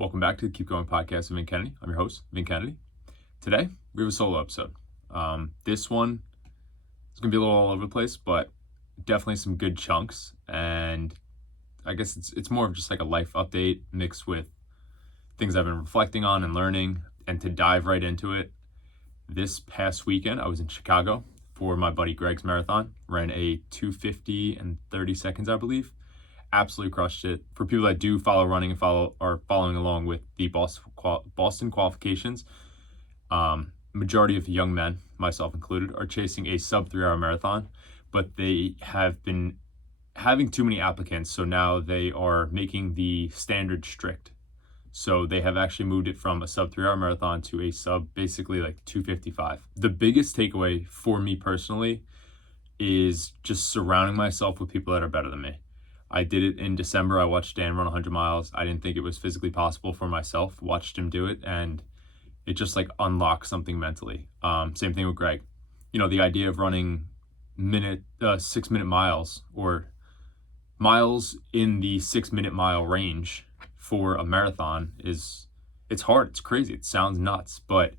Welcome back to the Keep Going podcast with Vin Kennedy. I'm your host, Vin Kennedy. Today, we have a solo episode. This one is going to be a little all over the place, but definitely some good chunks. And I guess it's more of just like a life update mixed with things I've been reflecting on and learning. And to dive right into it, this past weekend, I was in Chicago for my buddy Greg's marathon. Ran a 2:50 and 30 seconds, I believe. Absolutely crushed it. For people that do follow running and are following along with the Boston qualifications, majority of young men, myself included, are chasing a sub 3-hour marathon, but they have been having too many applicants, so now they are making the standard strict. So they have actually moved it from a sub 3-hour marathon to a sub basically like 2:55. The biggest takeaway for me personally is just surrounding myself with people that are better than me. I did it in December. I watched Dan run 100 miles. I didn't think it was physically possible for myself. Watched him do it, and it just like unlocked something mentally. Same thing with Greg. You know, the idea of running 6-minute miles or miles in the 6-minute mile range for a marathon it's hard. It's crazy. It sounds nuts, but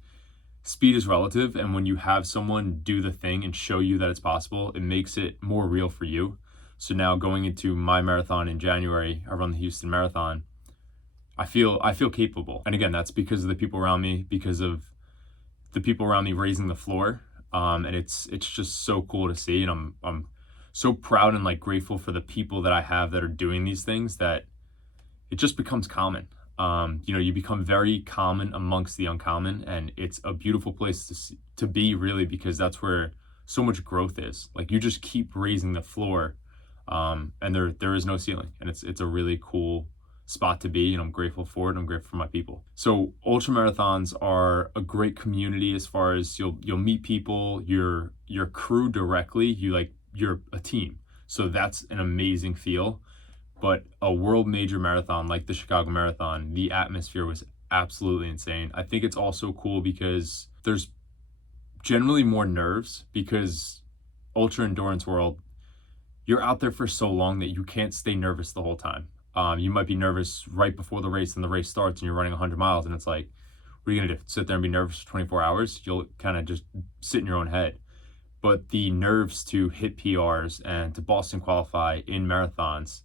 speed is relative. And when you have someone do the thing and show you that it's possible, it makes it more real for you. So now going into my marathon in January, I run the Houston Marathon. I feel capable. And again, that's because of the people around me, because of the people around me raising the floor. And it's just so cool to see. And I'm so proud and like grateful for the people that I have that are doing these things, that it just becomes common. You become very common amongst the uncommon, and it's a beautiful place to be, really, because that's where so much growth is. Like, you just keep raising the floor. And there is no ceiling, and it's a really cool spot to be, and I'm grateful for it. I'm grateful for my people. So ultra marathons are a great community as far as you'll meet people, your crew directly. You're a team, so that's an amazing feel. But a world major marathon like the Chicago Marathon, the atmosphere was absolutely insane. I think it's also cool because there's generally more nerves, because ultra endurance world, you're out there for so long that you can't stay nervous the whole time. You might be nervous right before the race, and the race starts and you're running 100 miles, and it's like, what are you gonna do? Sit there and be nervous for 24 hours? You'll kind of just sit in your own head. But the nerves to hit PRs and to Boston qualify in marathons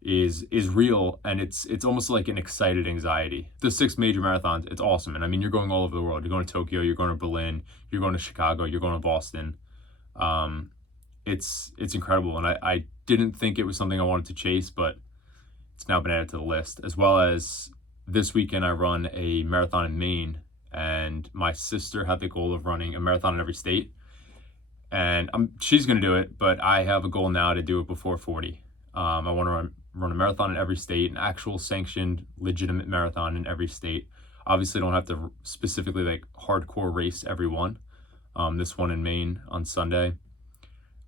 is real, and it's almost like an excited anxiety. The 6 major marathons, it's awesome. And I mean, you're going all over the world. You're going to Tokyo, you're going to Berlin, you're going to Chicago, you're going to Boston. It's incredible, and I didn't think it was something I wanted to chase, but it's now been added to the list. As well as this weekend, I run a marathon in Maine, and my sister had the goal of running a marathon in every state, and she's going to do it, but I have a goal now to do it before 40. I want to run a marathon in every state, an actual sanctioned, legitimate marathon in every state. Obviously, I don't have to specifically like hardcore race every one. This one in Maine on Sunday,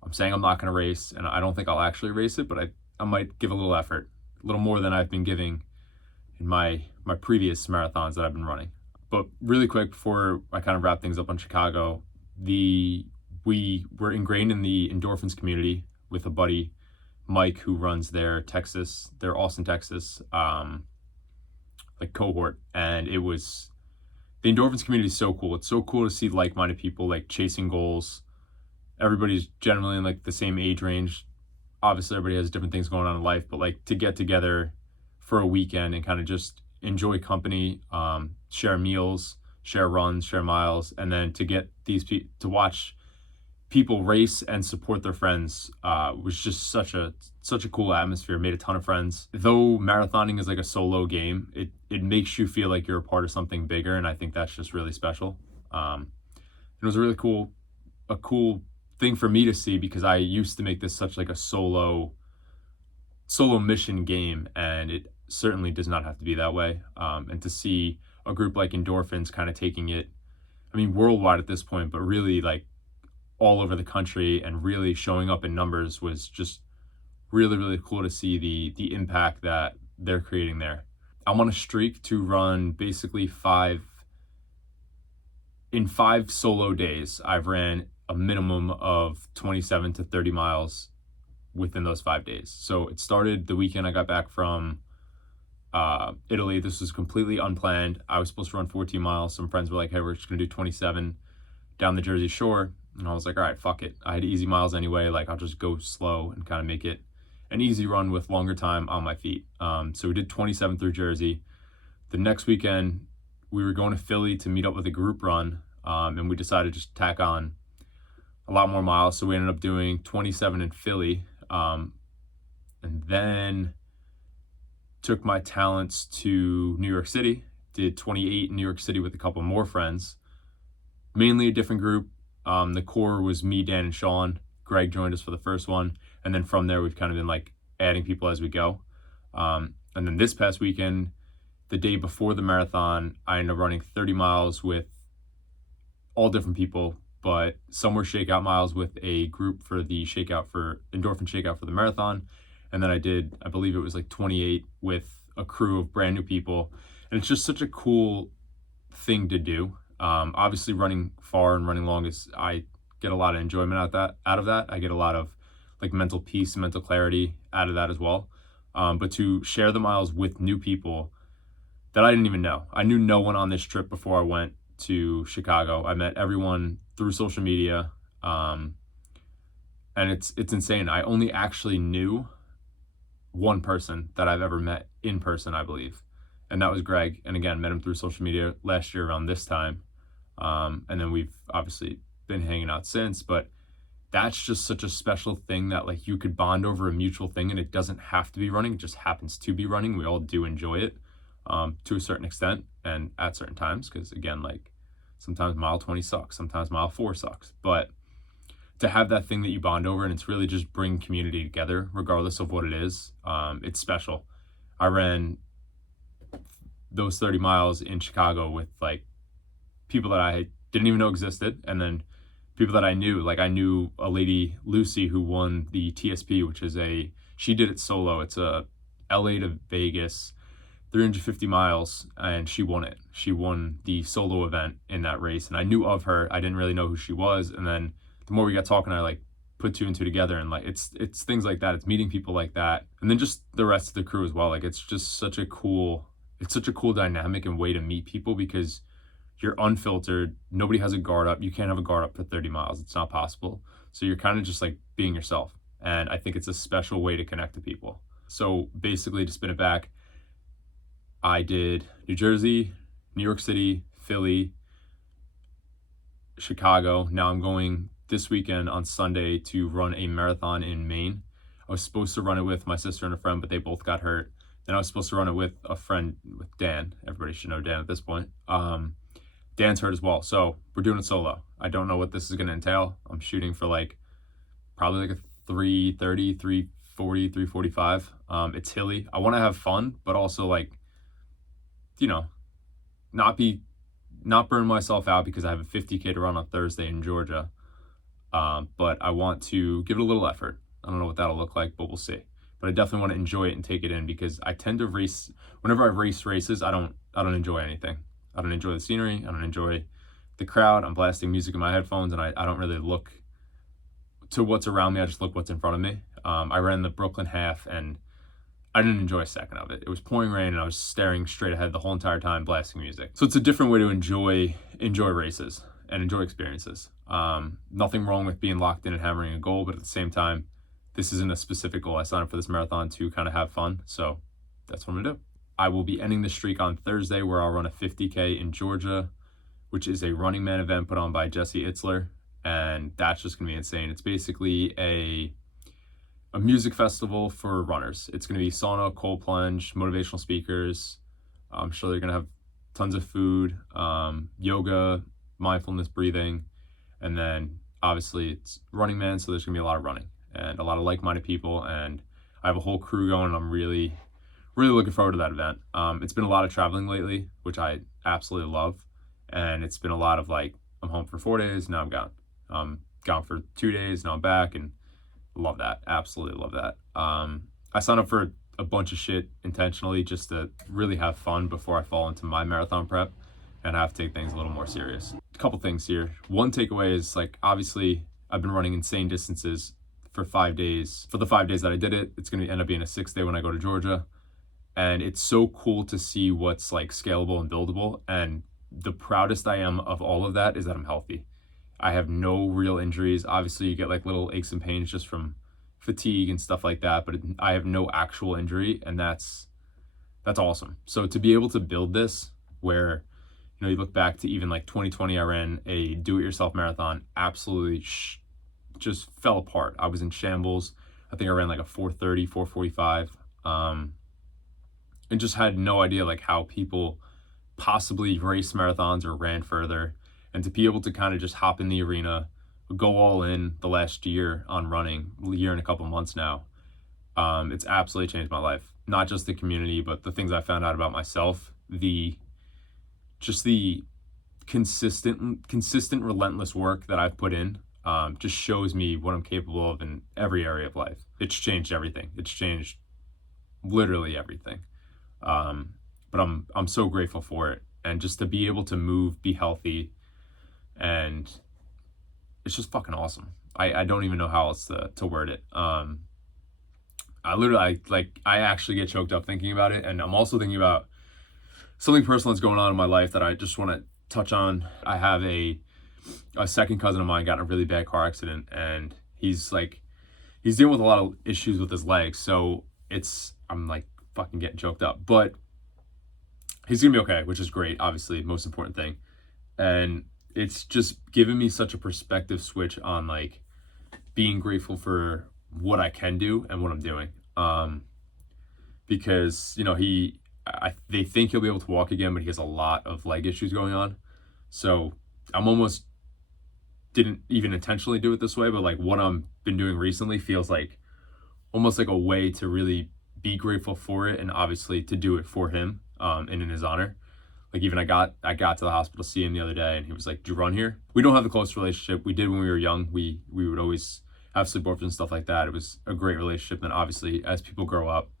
I'm saying I'm not going to race, and I don't think I'll actually race it, but I might give a little effort, a little more than I've been giving in my previous marathons that I've been running. But really quick, before I kind of wrap things up on Chicago, we were ingrained in the endorphins community with a buddy, Mike, who runs their Austin, Texas, like cohort. And the endorphins community is so cool. It's so cool to see like-minded people like chasing goals. Everybody's generally in like the same age range. Obviously, everybody has different things going on in life, but like to get together for a weekend and kind of just enjoy company, share meals, share runs, share miles, and then to get to watch people race and support their friends was just such a cool atmosphere. Made a ton of friends. Though marathoning is like a solo game, it makes you feel like you're a part of something bigger, and I think that's just really special. It was a really cool thing for me to see, because I used to make this such like a solo mission game, and it certainly does not have to be that way. And to see a group like Endorphins kind of taking it, I mean, worldwide at this point, but really like all over the country and really showing up in numbers, was just really, really cool to see the impact that they're creating there. I'm on a streak to run basically 5 solo days. I've ran a minimum of 27 to 30 miles within those 5 days. So it started the weekend I got back from Italy. This was completely unplanned. I was supposed to run 14 miles. Some friends were like, hey, we're just going to do 27 down the Jersey Shore. And I was like, all right, fuck it. I had easy miles anyway. Like, I'll just go slow and kind of make it an easy run with longer time on my feet. So we did 27 through Jersey. The next weekend, we were going to Philly to meet up with a group run. And we decided to just tack on a lot more miles. So we ended up doing 27 in Philly. And then took my talents to New York City, did 28 in New York City with a couple more friends, mainly a different group. The core was me, Dan, and Sean. Greg joined us for the first one. And then from there, we've kind of been like adding people as we go. And then this past weekend, the day before the marathon, I ended up running 30 miles with all different people, but some were shakeout miles with a group for the endorphin shakeout for the marathon. And then I did, I believe it was like 28 with a crew of brand new people. And it's just such a cool thing to do. Obviously running far and running long I get a lot of enjoyment out of that. I get a lot of like mental peace and mental clarity out of that as well. But to share the miles with new people that I didn't even know. I knew no one on this trip before I went to Chicago. I met everyone through social media. And it's insane. I only actually knew one person that I've ever met in person, I believe. And that was Greg. And again, met him through social media last year around this time. And then we've obviously been hanging out since, but that's just such a special thing that like you could bond over a mutual thing, and it doesn't have to be running. It just happens to be running. We all do enjoy it to a certain extent and at certain times. Cause again, like sometimes mile 20 sucks. Sometimes mile 4 sucks, but to have that thing that you bond over, and it's really just bring community together, regardless of what it is. It's special. I ran those 30 miles in Chicago with like people that I didn't even know existed. And then people that I knew, like I knew a lady, Lucy, who won the TSP, which is she did it solo. It's a LA to Vegas, 350 miles, and she won it. She won the solo event in that race. And I knew of her. I didn't really know who she was. And then the more we got talking, I like put 2 and 2 together, and like it's things like that. It's meeting people like that, and then just the rest of the crew as well. Like it's such a cool dynamic and way to meet people, because you're unfiltered. Nobody has a guard up. You can't have a guard up for 30 miles. It's not possible. So you're kind of just like being yourself, and I think it's a special way to connect to people. So basically, to spin it back, I did New Jersey, New York City, Philly, Chicago. Now I'm going this weekend on Sunday to run a marathon in Maine. I was supposed to run it with my sister and a friend, but they both got hurt. Then I was supposed to run it with a friend, with Dan. Everybody should know Dan at this point. Dan's hurt as well. So we're doing it solo. I don't know what this is going to entail. I'm shooting for like probably like a 330, 340, 345. It's hilly. I want to have fun, but also like, you know, not burn myself out, because I have a 50K to run on Thursday in Georgia. But I want to give it a little effort. I don't know what that'll look like, but we'll see. But I definitely want to enjoy it and take it in, because I tend to race. Whenever I race races, I don't enjoy anything. I don't enjoy the scenery. I don't enjoy the crowd. I'm blasting music in my headphones, and I don't really look to what's around me. I just look what's in front of me. I ran the Brooklyn half, and I didn't enjoy a second of it. It was pouring rain, and I was staring straight ahead the whole entire time, blasting music. So it's a different way to enjoy races and enjoy experiences. Nothing wrong with being locked in and hammering a goal, but at the same time, this isn't a specific goal. I signed up for this marathon to kind of have fun, so that's what I'm gonna do. I will be ending the streak on Thursday, where I'll run a 50K in Georgia, which is a Running Man event put on by Jesse Itzler, and that's just gonna be insane. It's basically a music festival for runners. It's gonna be sauna, cold plunge, motivational speakers. I'm sure they're gonna have tons of food, yoga, mindfulness, breathing, and then obviously it's Running Man, so there's gonna be a lot of running and a lot of like-minded people, and I have a whole crew going, and I'm really looking forward to that event. It's been a lot of traveling lately, which I absolutely love, and it's been a lot of like, I'm home for 4 days, now I'm gone. Gone for 2 days, now I'm back, and love that. Absolutely love that. I signed up for a bunch of shit intentionally just to really have fun before I fall into my marathon prep, and I have to take things a little more serious. A couple things here. One takeaway is like, obviously I've been running insane distances for 5 days. For the 5 days that I did it, it's going to end up being a 6th day when I go to Georgia. And it's so cool to see what's like scalable and buildable. And the proudest I am of all of that is that I'm healthy. I have no real injuries. Obviously, you get like little aches and pains just from fatigue and stuff like that, but I have no actual injury, and that's awesome. So to be able to build this where, you look back to even like 2020, I ran a do-it-yourself marathon, absolutely just fell apart. I was in shambles. I think I ran like a 4:30, 4:45, and just had no idea like how people possibly race marathons or ran further. And to be able to kind of just hop in the arena, go all in the last year on running, year and a couple months now, it's absolutely changed my life. Not just the community, but the things I found out about myself, the consistent, relentless work that I've put in, just shows me what I'm capable of in every area of life. It's changed everything. It's changed literally everything. But I'm so grateful for it, and just to be able to move, be healthy, and it's just fucking awesome. I don't even know how else to word it. I actually get choked up thinking about it, and I'm also thinking about something personal that's going on in my life that I just want to touch on. I have a second cousin of mine got in a really bad car accident, and he's dealing with a lot of issues with his legs. So I'm like fucking getting choked up, but he's gonna be okay, which is great. Obviously, most important thing. And it's just given me such a perspective switch on like being grateful for what I can do and what I'm doing. Because they think he'll be able to walk again, but he has a lot of leg issues going on. So I'm almost didn't even intentionally do it this way, but like what I've been doing recently feels like almost like a way to really be grateful for it, and obviously to do it for him, and in his honor. Like even I got to the hospital to see him the other day, and he was like, "Do you run here?" We don't have the close relationship. We did when we were young. We would always have sleepovers and stuff like that. It was a great relationship. And obviously, as people grow up,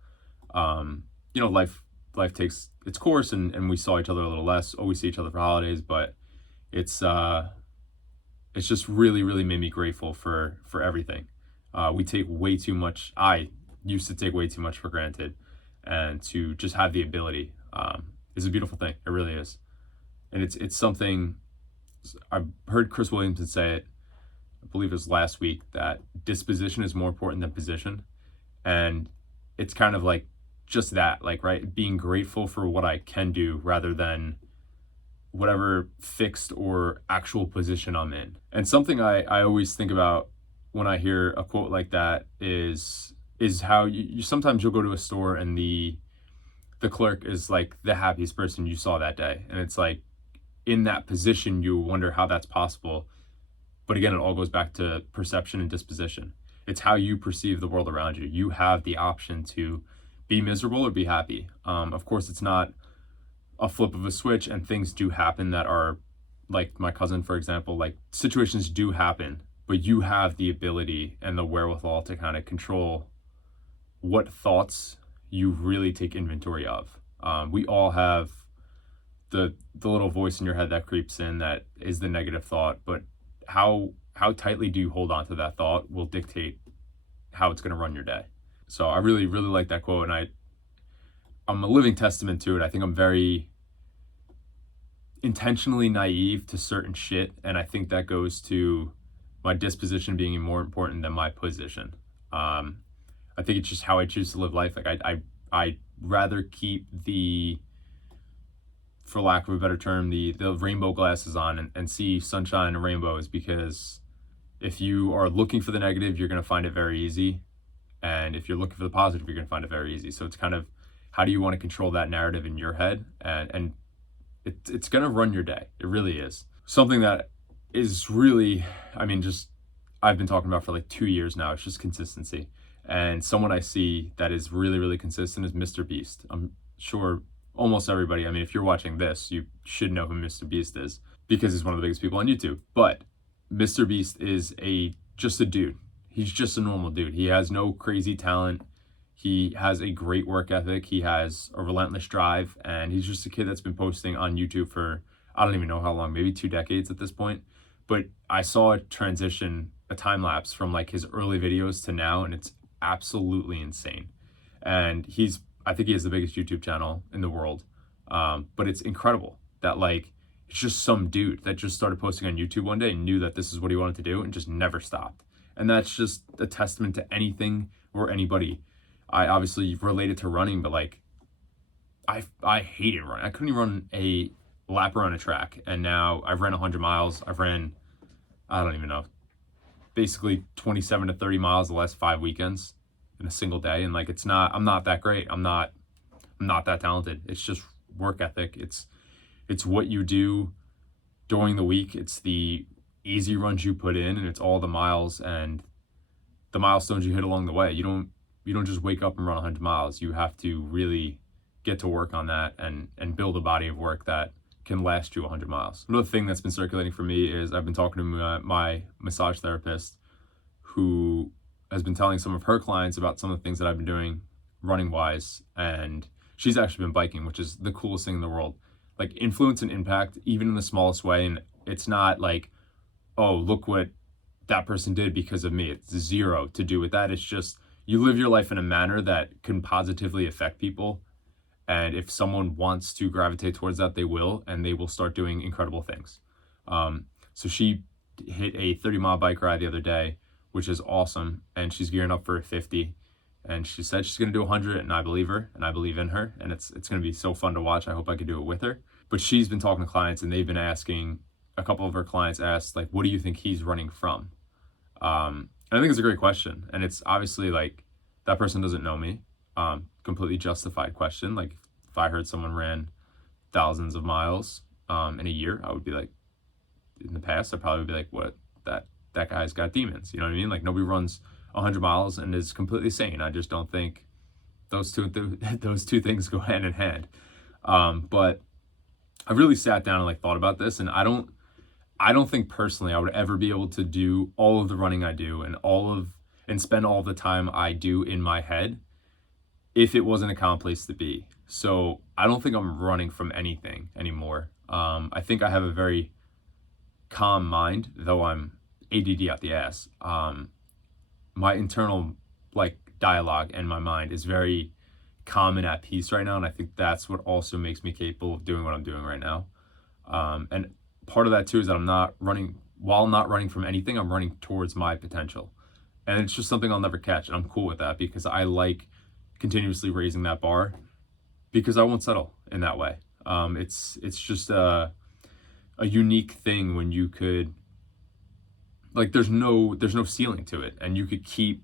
life takes its course, and we saw each other a little less. Always see each other for holidays, but it's just really, really made me grateful for everything. We take way too much. I used to take way too much for granted, and to just have the ability is a beautiful thing. It really is. And it's something I've heard Chris Williamson say it, I believe it was last week, that disposition is more important than position. And it's kind of like just that, like, right, being grateful for what I can do rather than whatever fixed or actual position I'm in. And something I always think about when I hear a quote like that is how you sometimes you'll go to a store and the clerk is like the happiest person you saw that day. And it's like, in that position, you wonder how that's possible. But again, it all goes back to perception and disposition. It's how you perceive the world around you. You have the option to be miserable or be happy. Of course, it's not a flip of a switch, and things do happen that are, like my cousin, for example, like situations do happen, but you have the ability and the wherewithal to kind of control what thoughts you really take inventory of. We all have the little voice in your head that creeps in that is the negative thought, but how tightly do you hold on to that thought will dictate how it's going to run your day. So I really, really like that quote, and I'm a living testament to it. I think I'm very intentionally naive to certain shit, and I think that goes to my disposition being more important than my position. I think it's just how I choose to live life. Like I rather keep the, for lack of a better term, the rainbow glasses on and see sunshine and rainbows, because if you are looking for the negative, you're going to find it very easy. And if you're looking for the positive, you're going to find it very easy. So it's kind of, how do you want to control that narrative in your head? And it's going to run your day. It really is. Something that is really, I've been talking about for like 2 years now. It's just consistency. And someone I see that is really, really consistent is Mr. Beast. I'm sure almost everybody, if you're watching this, you should know who Mr. Beast is, because he's one of the biggest people on YouTube. But Mr. Beast is just a dude. He's just a normal dude. He has no crazy talent. He has a great work ethic. He has a relentless drive, and he's just a kid that's been posting on YouTube for, I don't even know how long, maybe 2 decades at this point. But I saw a transition, a time lapse from like his early videos to now, and it's absolutely insane. And I think he has the biggest YouTube channel in the world. But it's incredible that like it's just some dude that just started posting on YouTube one day and knew that this is what he wanted to do and just never stopped. And that's just a testament to anything or anybody. I obviously related to running, but like I hated running. I couldn't even run a lap around a track. And now I've ran 100 miles. I've ran, I don't even know, basically 27 to 30 miles the last 5 weekends in a single day. And like, I'm not that great. I'm not that talented. It's just work ethic. It's what you do during the week. It's the easy runs you put in, and it's all the miles and the milestones you hit along the way. You don't just wake up and run 100 miles. You have to really get to work on that and build a body of work that can last you 100 miles. Another thing that's been circulating for me is I've been talking to my massage therapist, who has been telling some of her clients about some of the things that I've been doing running wise, and she's actually been biking, which is the coolest thing in the world. Like, influence and impact, even in the smallest way. And it's not like, oh, look what that person did because of me. It's zero to do with that. It's just you live your life in a manner that can positively affect people. And if someone wants to gravitate towards that, they will, and they will start doing incredible things. So she hit a 30-mile bike ride the other day, which is awesome. And she's gearing up for a 50. And she said she's going to do 100, and I believe her, and I believe in her. And it's going to be so fun to watch. I hope I could do it with her. But she's been talking to clients, and they've been asking, a couple of her clients asked, like, what do you think he's running from? And I think it's a great question. And it's obviously like, that person doesn't know me. Completely justified question. Like, if I heard someone ran thousands of miles in a year, I would be like, in the past, I probably would be like, what, that guy's got demons. You know what I mean? Like, nobody runs 100 miles and is completely sane. I just don't think those two things go hand in hand. But I really sat down and like thought about this, and I don't think personally I would ever be able to do all of the running I do and spend all the time I do in my head if it wasn't a calm place to be. So I don't think I'm running from anything anymore. I think I have a very calm mind, though I'm ADD out the ass. My internal like dialogue and my mind is very calm and at peace right now, and I think that's what also makes me capable of doing what I'm doing right now. And part of that too is that I'm not running from anything. I'm running towards my potential, and it's just something I'll never catch, and I'm cool with that because I like continuously raising that bar because I won't settle in that way. It's just a unique thing when you could, like, there's no ceiling to it, and you could keep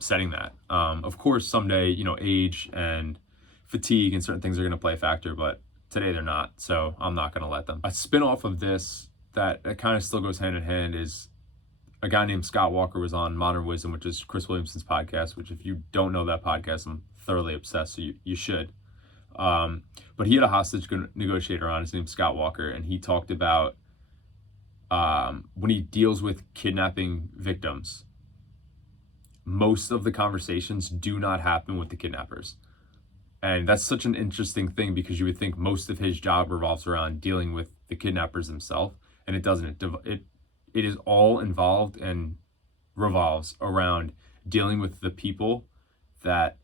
setting that. Of course, someday, age and fatigue and certain things are going to play a factor, but today they're not, so I'm not going to let them. A spin-off of this that kind of still goes hand in hand is a guy named Scott Walker was on Modern Wisdom, which is Chris Williamson's podcast, which if you don't know that podcast, I'm thoroughly obsessed, so you should. But he had a hostage negotiator on, his name's Scott Walker, and he talked about when he deals with kidnapping victims, most of the conversations do not happen with the kidnappers. And that's such an interesting thing because you would think most of his job revolves around dealing with the kidnappers themselves, and it doesn't. It is all involved and revolves around dealing with the people that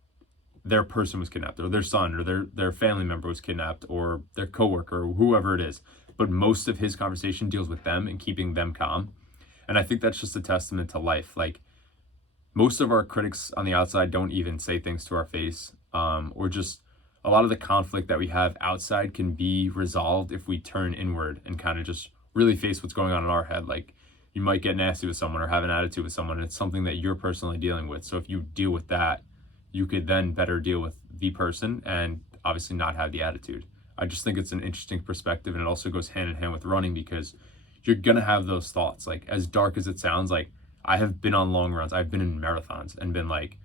their person was kidnapped, or their son, or their family member was kidnapped, or their coworker, or whoever it is. But most of his conversation deals with them and keeping them calm. And I think that's just a testament to life. Like, most of our critics on the outside don't even say things to our face, or just a lot of the conflict that we have outside can be resolved if we turn inward and kind of just really face what's going on in our head. Like, you might get nasty with someone or have an attitude with someone, and it's something that you're personally dealing with. So if you deal with that, you could then better deal with the person and obviously not have the attitude. I just think it's an interesting perspective, and it also goes hand in hand with running because you're going to have those thoughts. Like, as dark as it sounds, like, I have been on long runs. I've been in marathons and been like,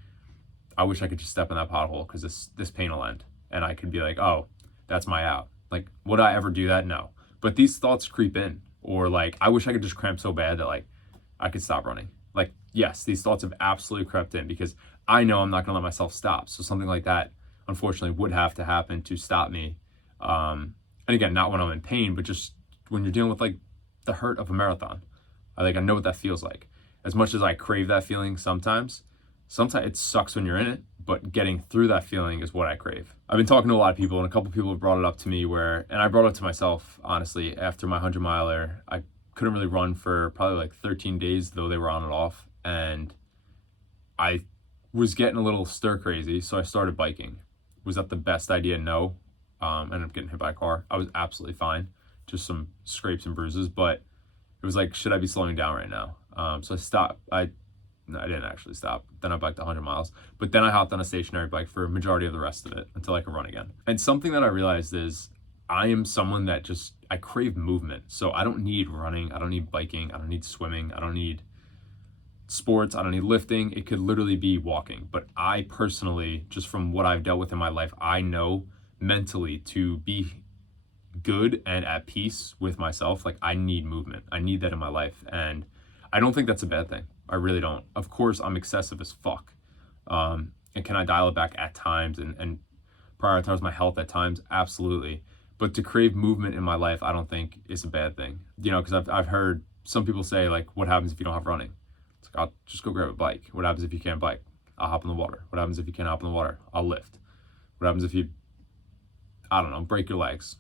I wish I could just step in that pothole because this pain will end. And I could be like, oh, that's my out. Like, would I ever do that? No. But these thoughts creep in. Or like, I wish I could just cramp so bad that like I could stop running. Like, yes, these thoughts have absolutely crept in because I know I'm not going to let myself stop. So something like that, unfortunately, would have to happen to stop me. And again, not when I'm in pain, but just when you're dealing with like the hurt of a marathon. I know what that feels like. As much as I crave that feeling sometimes it sucks when you're in it, but getting through that feeling is what I crave. I've been talking to a lot of people, and a couple people have brought it up to me and I brought it to myself, honestly, after my 100-miler. I couldn't really run for probably like 13 days, though they were on and off, and I was getting a little stir crazy, so I started biking. Was that the best idea? No. Ended up getting hit by a car. I was absolutely fine, just some scrapes and bruises, but it was like, should I be slowing down right now? So I stopped. I didn't actually stop. Then I biked 100 miles, but then I hopped on a stationary bike for a majority of the rest of it until I could run again. And something that I realized is I am someone that I crave movement. So I don't need running. I don't need biking. I don't need swimming. I don't need sports. I don't need lifting. It could literally be walking. But I personally, just from what I've dealt with in my life, I know mentally to be good and at peace with myself, like I need movement. I need that in my life. And I don't think that's a bad thing. I really don't. Of course, I'm excessive as fuck. And can I dial it back at times and prioritize my health at times? Absolutely. But to crave movement in my life, I don't think is a bad thing. You know, because I've heard some people say, like, what happens if you don't have running? It's like, I'll just go grab a bike. What happens if you can't bike? I'll hop in the water. What happens if you can't hop in the water? I'll lift. What happens if you, I don't know, break your legs?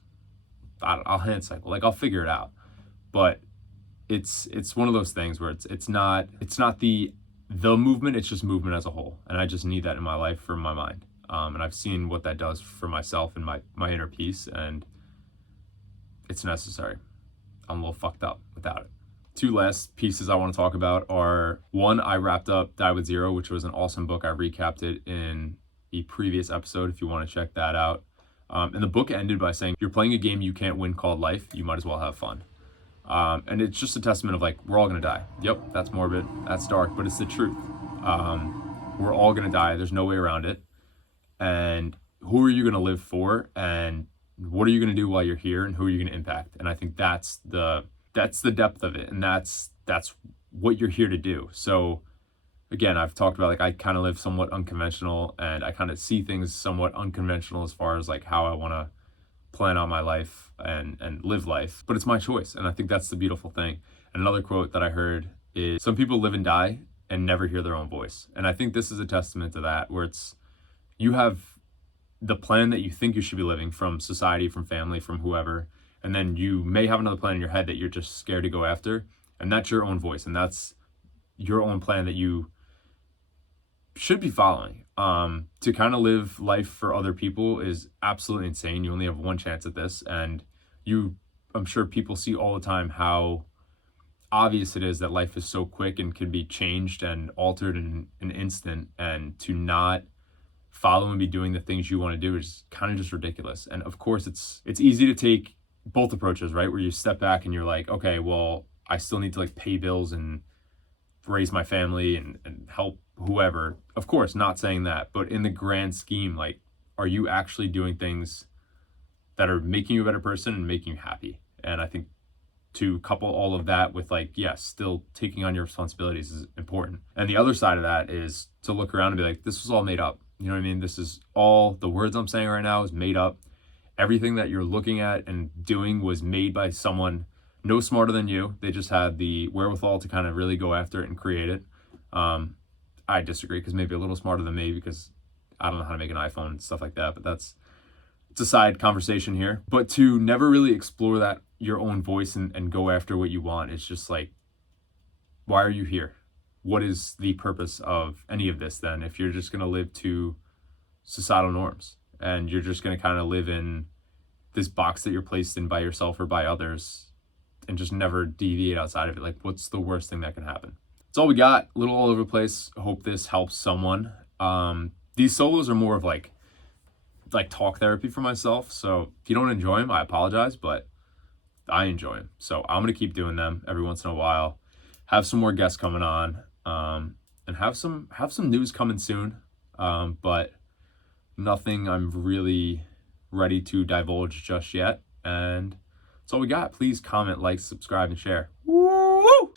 I'll hand cycle. Like, I'll figure it out. But it's one of those things where it's not the movement, it's just movement as a whole. And I just need that in my life for my mind. And I've seen what that does for myself and my inner peace, and it's necessary. I'm a little fucked up without it. Two last pieces I want to talk about are, one, I wrapped up Die with Zero, which was an awesome book. I recapped it in the previous episode if you want to check that out. And the book ended by saying, you're playing a game you can't win called life. You might as well have fun. And it's just a testament of, like, we're all going to die. Yep, that's morbid. That's dark, but it's the truth. We're all going to die. There's no way around it. And who are you going to live for? And what are you going to do while you're here? And who are you going to impact? And I think that's the depth of it. And that's what you're here to do. So again, I've talked about, like, I kind of live somewhat unconventional, and I kind of see things somewhat unconventional as far as, like, how I want to plan out my life and live life, but it's my choice. And I think that's the beautiful thing. And another quote that I heard is, some people live and die and never hear their own voice. And I think this is a testament to that, where you have the plan that you think you should be living from society, from family, from whoever, and then you may have another plan in your head that you're just scared to go after, and that's your own voice, and that's your own plan that you should be following. To kind of live life for other people is absolutely insane. You only have one chance at this, and I'm sure people see all the time how obvious it is that life is so quick and can be changed and altered in an instant, and to not follow and be doing the things you want to do is kind of just ridiculous. And of course, it's easy to take both approaches, right? Where you step back and you're like, okay, well, I still need to, like, pay bills and raise my family and help whoever. Of course, not saying that, but in the grand scheme, like, are you actually doing things that are making you a better person and making you happy? And I think to couple all of that with, like, yes, still taking on your responsibilities is important. And the other side of that is to look around and be like, this was all made up. You know what I mean? This is all, the words I'm saying right now is made up. Everything that you're looking at and doing was made by someone no smarter than you. They just had the wherewithal to kind of really go after it and create it. I disagree, because maybe a little smarter than me, because I don't know how to make an iPhone and stuff like that, but it's a side conversation here. But to never really explore that, your own voice, and go after what you want, it's just like, why are you here? What is the purpose of any of this then, if you're just going to live to societal norms and you're just going to kind of live in this box that you're placed in by yourself or by others and just never deviate outside of it? Like, what's the worst thing that can happen? That's all we got. A little all over the place. I hope this helps someone. These solos are more of like talk therapy for myself. So if you don't enjoy them, I apologize, but I enjoy them. So I'm going to keep doing them every once in a while. Have some more guests coming on, and have some news coming soon. But nothing I'm really ready to divulge just yet. And that's all we got. Please comment, like, subscribe, and share. Woo!